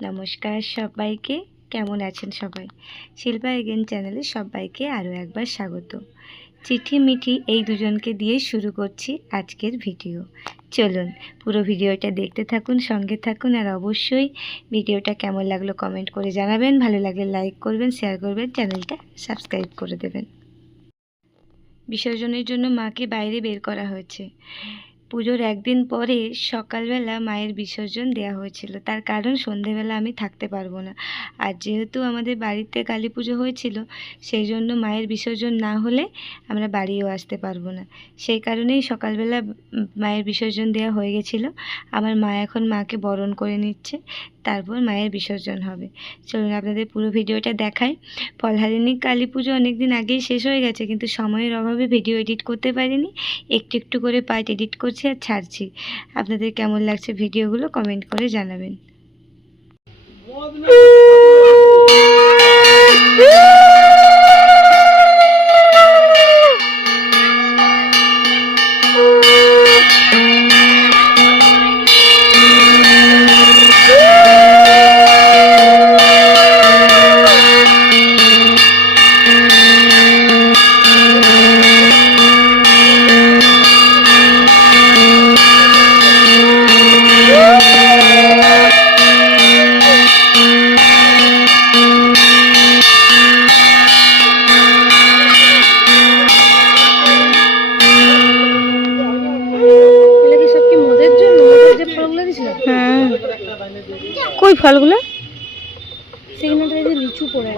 নমস্কার সবাইকে, কেমন আছেন সবাই? শিল্পা এগেন চ্যানেলে সবাইকে আরও একবার স্বাগত। চিঠি মিঠি এই দুজনকে দিয়ে শুরু করছি আজকের ভিডিও। চলুন, পুরো ভিডিওটা দেখতে থাকুন, সঙ্গে থাকুন, আর অবশ্যই ভিডিওটা কেমন লাগল কমেন্ট করে জানাবেন। ভালো লাগলে লাইক করবেন শেয়ার করবেন চ্যানেলটা সাবস্ক্রাইব করে দেবেন। বিসর্জনের জন্য মাকে বাইরে বের করা হয়েছে। পুজোর একদিন পরে সকালবেলা মায়ের বিসর্জন দেওয়া হয়েছিল। তার কারণ সন্ধেবেলা আমি থাকতে পারব না। আর যেহেতু আমাদের বাড়িতে কালী পুজো হয়েছিল, সেই জন্য মায়ের বিসর্জন না হলে আমরা বাড়িও আসতে পারব না। সেই কারণেই সকালবেলা মায়ের বিসর্জন দেওয়া হয়ে গেছিল। আমার মা এখন মাকে বরণ করে নিচ্ছে, তারপর মায়ের বিসর্জন হবে। চলুন আপনাদের পুরো ভিডিওটা দেখাই। ফলহারিণী কালী পুজো অনেক দিন আগেই শেষ হয়ে গেছে, কিন্তু সময়ের অভাবে ভিডিও এডিট করতে পারিনি। একটু একটু করে পার্ট এডিট করছি। আর ছাড়ছি। আপনাদের কেমন লাগছে ভিডিওগুলো কমেন্ট করে জানাবেন। কই ফলগুলো? সেখানে যে লিচু পড়ে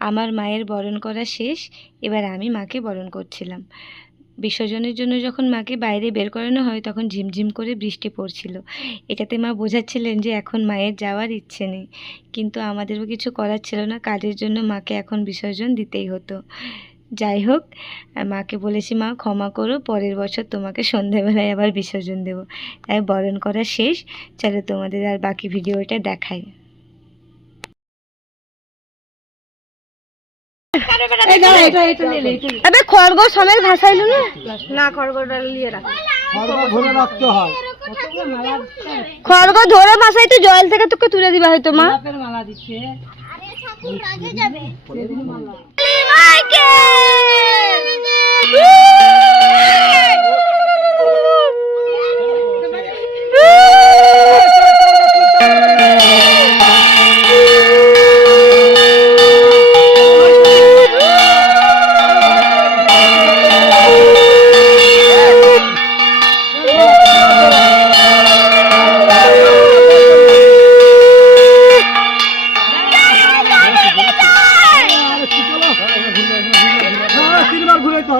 আমার মায়ের বরণ করা শেষ, এবার আমি মাকে বরণ করছিলাম। বিসর্জনের জন্য যখন মাকে বাইরে বের করানো হয়, তখন ঝিমঝিম করে বৃষ্টি পড়ছিল। এটাতে মা বোঝাচ্ছিলেন যে এখন মায়ের যাওয়ার ইচ্ছে নেই। কিন্তু আমাদেরও কিছু করার ছিল না, কাজের জন্য মাকে এখন বিসর্জন দিতেই হতো। যাই হোক, মাকে বলেছি, মা, ক্ষমা করো, পরের বছর তোমাকে সন্ধেবেলায় আবার বিসর্জন দেবো। তাই বরণ করা শেষ। চলো তোমাদের আর বাকি ভিডিওটা দেখাই। আবে খরগোশ সমেত ভাসাইলো না। না খরগোশটা নিয়ে রাখ। ধরে রাখতে হয়। খরগোশ ধরে ভাসাই তো জল থেকে তোকে তুলে দিবা হয়তো মা। মালা দিচ্ছে।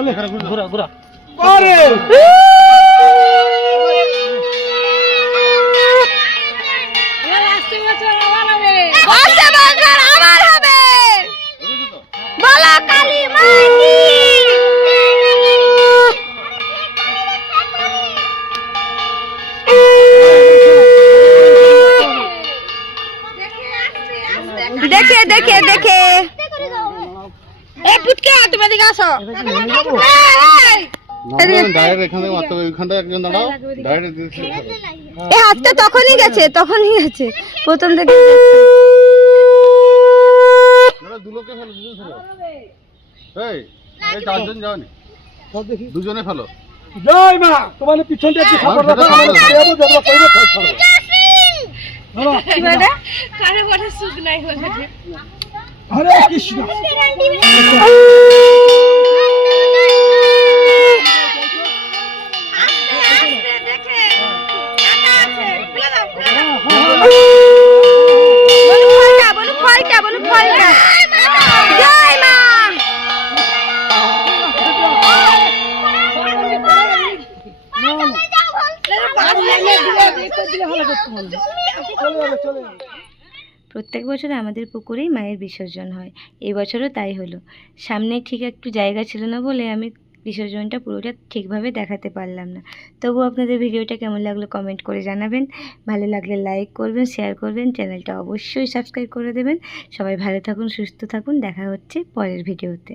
ঘুরে তাহলে ঘুরা দেখে দেখে দেখে। এ পুটকে তুমি এদিকে আসো। এ হাতটা তখনই গেছে তখনই গেছে। প্রথম থেকে দুলোকে ফেলো দুজন ফেলো। এই এই চারজন যাওনি সব দেখি দুজনে ফেলো। জয় মা তোমার পিছনটা রাখো হরে কৃষ্ণ। চলে চলে প্রত্যেক বছর আমাদের পুকুরেই মায়ের বিসর্জন হয়। এবছরও বছরও তাই হলো। সামনে ঠিক একটু জায়গা ছিল না বলে আমি বিসর্জনটা পুরোটা ঠিকভাবে দেখাতে পারলাম না। তবু আপনাদের ভিডিওটা কেমন লাগল কমেন্ট করে জানাবেন। ভালো লাগলে লাইক করবেন শেয়ার করবেন চ্যানেলটা অবশ্যই সাবস্ক্রাইব করে দেবেন। সবাই ভালো থাকুন, সুস্থ থাকুন। দেখা হচ্ছে পরের ভিডিওতে।